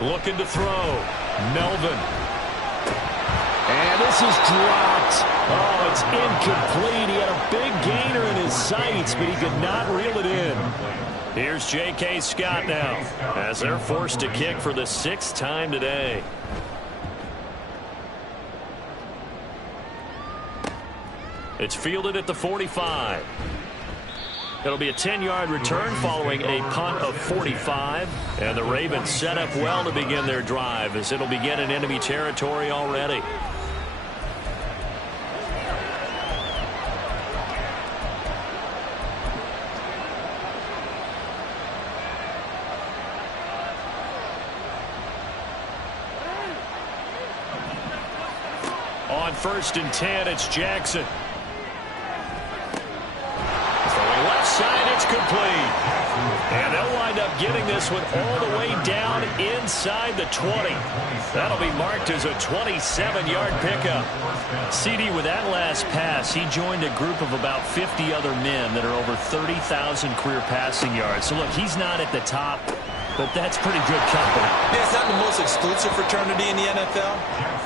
Looking to throw, Melvin. And this is dropped. Oh, it's incomplete. He had a big gainer in his sights, but he could not reel it in. Here's J.K. Scott now as they're forced to kick for the 6th time today. It's fielded at the 45. It'll be a 10-yard return following a punt of 45. And the Ravens set up well to begin their drive as it'll begin in enemy territory already. On 1st and 10, it's Jackson. Throwing left side, it's complete. And they'll wind up getting this one all the way down inside the 20. That'll be marked as a 27-yard pickup. CD, with that last pass, he joined a group of about 50 other men that are over 30,000 career passing yards. So, look, he's not at the top, but that's pretty good company. Yeah, it's not the most exclusive fraternity in the NFL,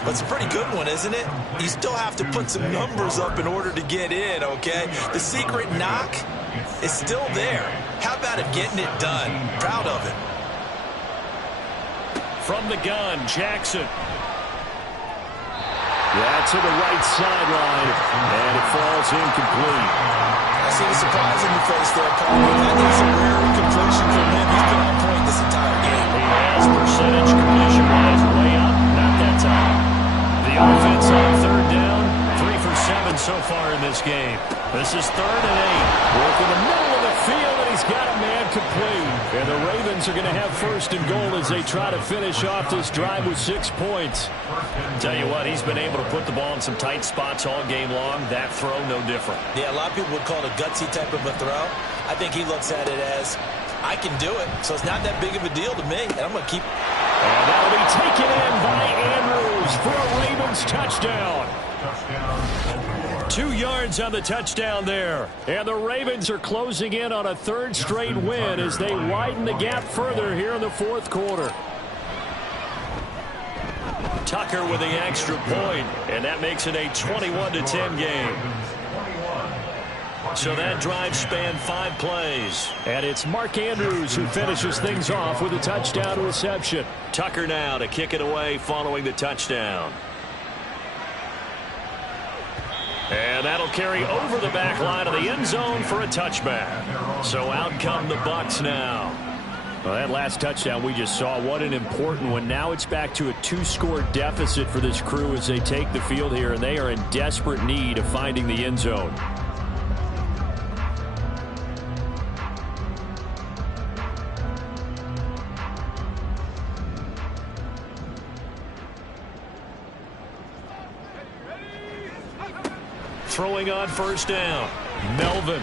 but it's a pretty good one, isn't it? You still have to put some numbers up in order to get in, okay? The secret knock is still there. How about it getting it done? Proud of it. From the gun, Jackson. Yeah, to the right sideline, and it falls incomplete. I see the surprise in your face there, Paul. That is a rare incompletion from him. He's been on point this entire game. He has percentage completion-wise way up, not that time. The offense on 3rd down, 3 this game. This is 3rd and 8. Work in the middle of the field, and he's got a man complete. And the Ravens are going to have 1st and goal as they try to finish off this drive with 6 points. Tell you what, he's been able to put the ball in some tight spots all game long. That throw, no different. Yeah, a lot of people would call it a gutsy type of a throw. I think he looks at it as, I can do it, so it's not that big of a deal to me, and I'm going to keep. And that'll be taken in by Andrews for a Ravens touchdown. 2 yards on the touchdown there. And the Ravens are closing in on a 3rd straight win as they widen the gap further here in the 4th quarter. Tucker with the extra point, and that makes it a 21-10 game. So that drive spanned 5 plays. And it's Mark Andrews who finishes things off with a touchdown reception. Tucker now to kick it away following the touchdown. And that'll carry over the back line of the end zone for a touchback. So out come the Bucs now. Well, that last touchdown we just saw, what an important one. Now it's back to a 2-score deficit for this crew as they take the field here, and they are in desperate need of finding the end zone. Throwing on 1st down. Melvin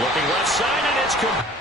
Looking left side, and it's complete.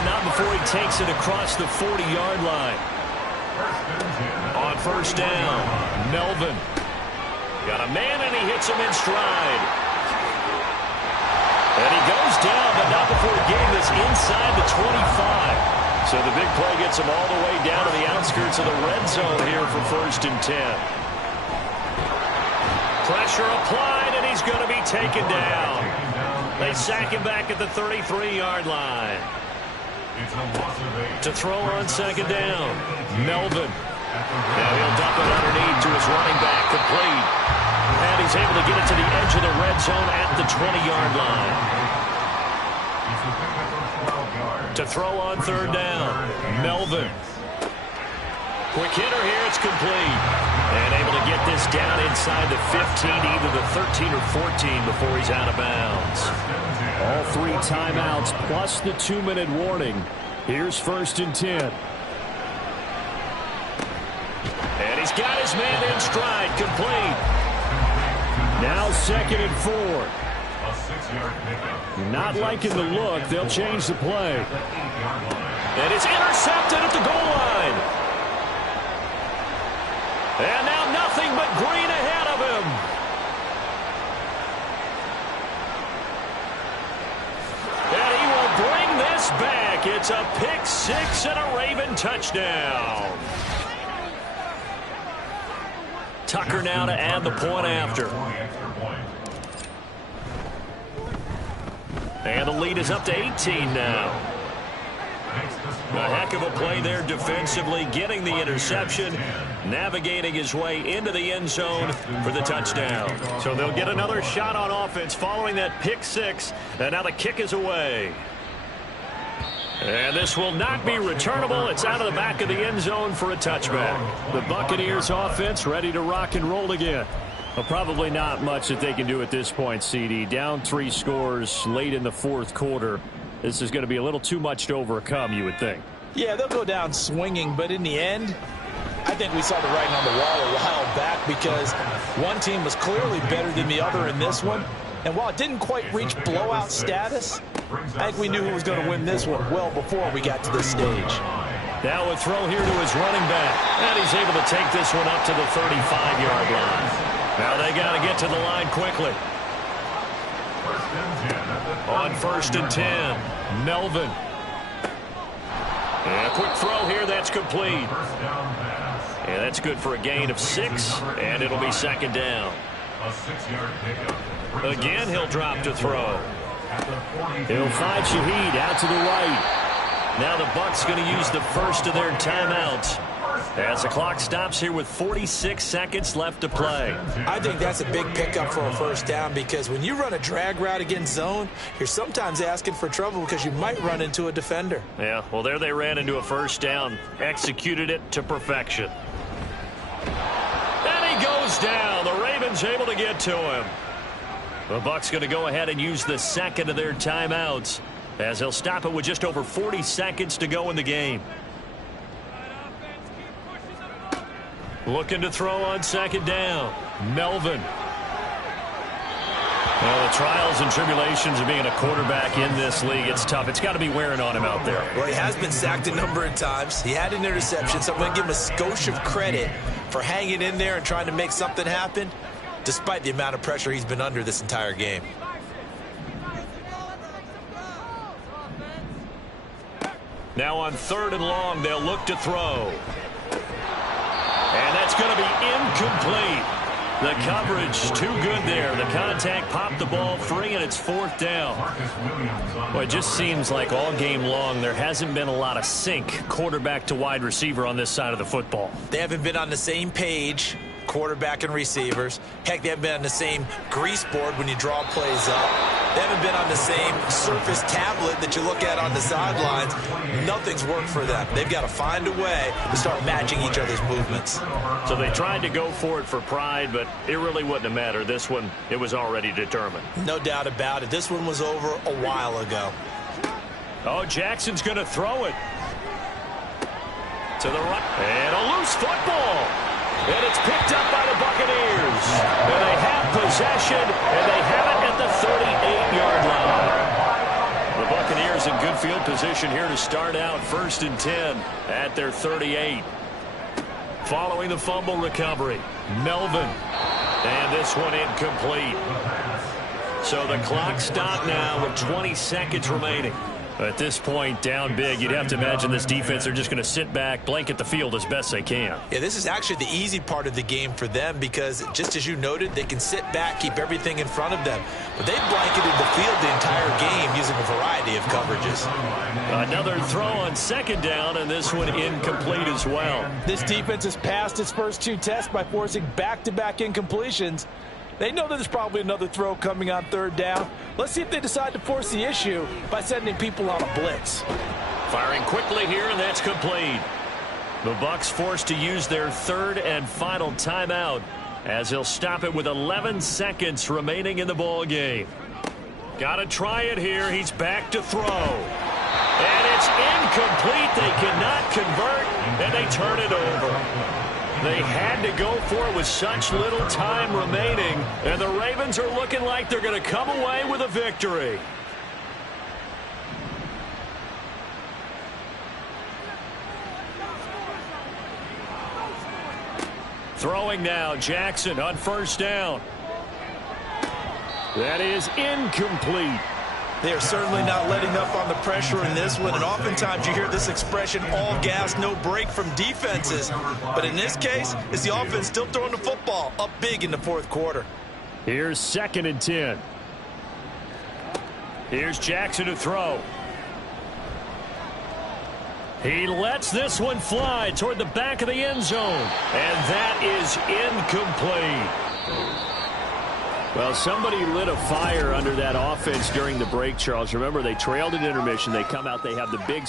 but not before he takes it across the 40-yard line. On first down, Melvin. Got a man, and he hits him in stride. And he goes down, but not before getting this inside the 25. So the big play gets him all the way down to the outskirts of the red zone here for 1st and 10. Pressure applied, and he's going to be taken down. They sack him back at the 33-yard line. To throw on 2nd down, Melvin. Now he'll dump it underneath to his running back, complete. And he's able to get it to the edge of the red zone at the 20-yard line. To throw on 3rd down, Melvin. Quick hitter here, it's complete. And able to get this down inside the 15, either the 13 or 14 before he's out of bounds. All 3 timeouts plus the 2-minute warning. Here's 1st and 10. And he's got his man in stride, complete. Now 2nd and 4. Not liking the look. They'll change the play. And it's intercepted at the goal line. And now nothing but green ahead of him. And he will bring this back. It's a pick 6 and a Raven touchdown. Tucker now to add the point after. And the lead is up to 18 now. A heck of a play there defensively, getting the interception, navigating his way into the end zone for the touchdown. So they'll get another shot on offense following that pick 6, and now the kick is away. And this will not be returnable. It's out of the back of the end zone for a touchback. The Buccaneers offense ready to rock and roll again. Well, probably not much that they can do at this point, CD. Down 3 scores late in the 4th quarter. This is going to be a little too much to overcome, you would think. Yeah, they'll go down swinging, but in the end, I think we saw the writing on the wall a while back because one team was clearly better than the other in this one. And while it didn't quite reach blowout status, I think we knew who was going to win this one well before we got to this stage. Now a throw here to his running back. And he's able to take this one up to the 35-yard line. Now they got to get to the line quickly. On 1st and 10, Melvin. And a quick throw here, that's complete. And that's good for a gain of 6, and it'll be 2nd down. Again, he'll drop to throw. He'll find Shaheed out to the right. Now the Bucs going to use the first of their timeouts as the clock stops here with 46 seconds left to play. I think that's a big pickup for a 1st down because when you run a drag route against zone, you're sometimes asking for trouble because you might run into a defender. Yeah, well, there they ran into a 1st down, executed it to perfection. And he goes down. The Ravens able to get to him. The Bucs going to go ahead and use the 2nd of their timeouts as they'll stop it with just over 40 seconds to go in the game. Looking to throw on 2nd down. Melvin. Well, the trials and tribulations of being a quarterback in this league, it's tough. It's got to be wearing on him out there. Well, he has been sacked a number of times. He had an interception, so I'm going to give him a skosh of credit for hanging in there and trying to make something happen, despite the amount of pressure he's been under this entire game. Now on 3rd and long, they'll look to throw. And that's going to be incomplete. The coverage too good there. The contact popped the ball free, and it's 4th down. Well, it just seems like all game long there hasn't been a lot of sync quarterback to wide receiver on this side of the football. They haven't been on the same page, quarterback and receivers. Heck, they haven't been on the same grease board when you draw plays up. They haven't been on the same surface tablet that you look at on the sidelines. Nothing's worked for them. They've got to find a way to start matching each other's movements. So they tried to go for it for pride, but it really wouldn't have mattered. This one, it was already determined. No doubt about it. This one was over a while ago. Oh, Jackson's going to throw it. To the right. And a loose football. And it's picked up by the Buccaneers. And they have possession, and they have it at the 38-yard line. The Buccaneers in good field position here to start out 1st and 10 at their 38. Following the fumble recovery, Melvin. And this one incomplete. So the clock stopped now with 20 seconds remaining. At this point, down big, you'd have to imagine this defense are just going to sit back, blanket the field as best they can. Yeah, this is actually the easy part of the game for them because, just as you noted, they can sit back, keep everything in front of them. But they've blanketed the field the entire game using a variety of coverages. Another throw on 2nd down, and this one incomplete as well. This defense has passed its first 2 tests by forcing back-to-back incompletions. They know that there's probably another throw coming on 3rd down. Let's see if they decide to force the issue by sending people on a blitz. Firing quickly here, and that's complete. The Bucs forced to use their 3rd and final timeout as he'll stop it with 11 seconds remaining in the ball game. Got to try it here. He's back to throw. And it's incomplete. They cannot convert, and they turn it over. They had to go for it with such little time remaining, and the Ravens are looking like they're going to come away with a victory. Throwing now, Jackson on 1st down. That is incomplete. They are certainly not letting up on the pressure in this one, and oftentimes you hear this expression, all gas, no break from defenses. But in this case, it's the offense still throwing the football up big in the 4th quarter. Here's 2nd and 10. Here's Jackson to throw. He lets this one fly toward the back of the end zone, and that is incomplete. Well, somebody lit a fire under that offense during the break, Charles. Remember, they trailed at intermission. They come out, they have the big